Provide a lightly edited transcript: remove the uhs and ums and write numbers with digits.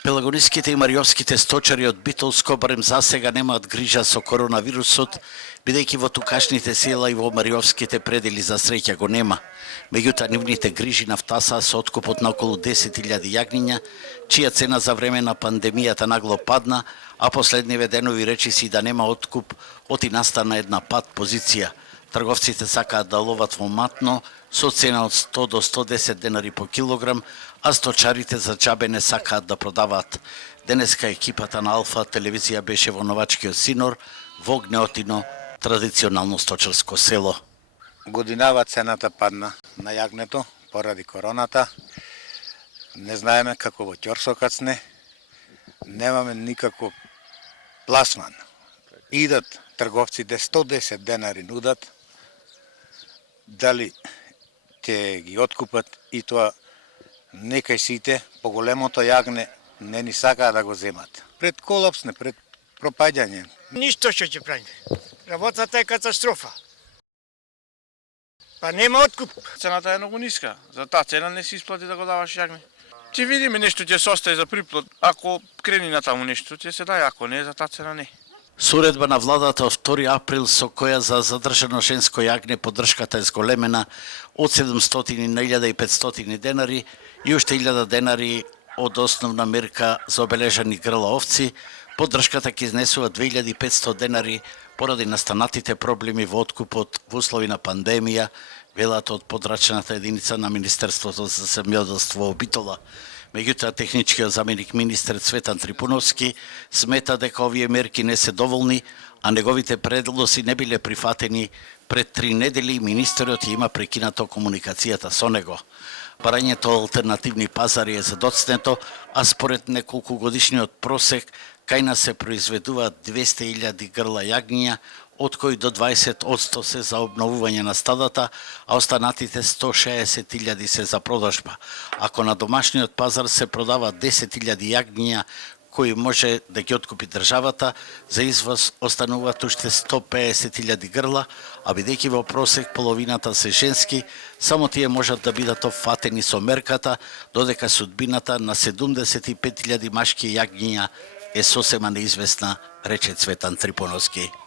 Пелагониските и мариовските сточари од Битолско барем засега немаат грижа со коронавирусот, бидејќи во тукашните села и во мариовските предели за среќа го нема. Меѓутоа нивните грижи нафтасаа со откупот на околу 10.000 јагниња, чија цена за време на пандемијата нагло падна, а последниве денови речиси да нема откуп, оти настана една пат позиција. Трговците сакаат да ловат во матно со цена од 100 до 110 денари по килограм, а сточарите за џабе не сакаат да продаваат. Денеска екипата на Алфа телевизија беше во Новачкиот Синор, во Гнеотино, традиционално сточарско село. Годинава цената падна на јагнето поради короната. Не знаеме како во Ќорсокацне. Немаме никаков пласман. Идат трговците 110 денари нудат. Дали ќе ги откупат и тоа некај сите, поголемото јагне не ни сакаа да го земат. Пред колапс, не пред пропаѓање. Ништо што ќе правиме. Работата е катастрофа. Па нема откуп. Цената е многу ниска. За таа цена не се исплати да го даваш јагне. Ќе видиме нешто ќе се остае за приплод. Ако крени на таму нешто, ќе се дај, ако не, за таа цена не. Со уредба на владата од 2 април со која за задржано женско јагне поддршката е зголемена од 700 на 1500 денари и уште 1000 денари од основна мерка за обележани грла овци, поддршката ќе изнесува 2500 денари поради настанатите проблеми во откупот во услови на пандемија, велат од подрачната единица на Министерството за земјоделство во Битола. Меѓутоа, техничкиот заменик министер Цветан Трипуновски смета дека овие мерки не се доволни, а неговите предлози не биле прифатени пред 3 недели, министерот има прекинато комуникацијата со него. Барањето алтернативни пазари е задоцнето, а според неколку годишниот просек, кај нас се произведуваат 200.000 грла јагниња, од кои до 20% се за обновување на стадата, а останатите 160.000 се за продажба. Ако на домашниот пазар се продава 10.000 јагниња кои може да ги откупи државата, за извоз остануваат уште 150.000 грла, а бидејќи во просек половината се женски, само тие можат да бидат опфатени со мерката, додека судбината на 75.000 машки јагниња е сосема неизвестна, рече Цветан Трипуновски.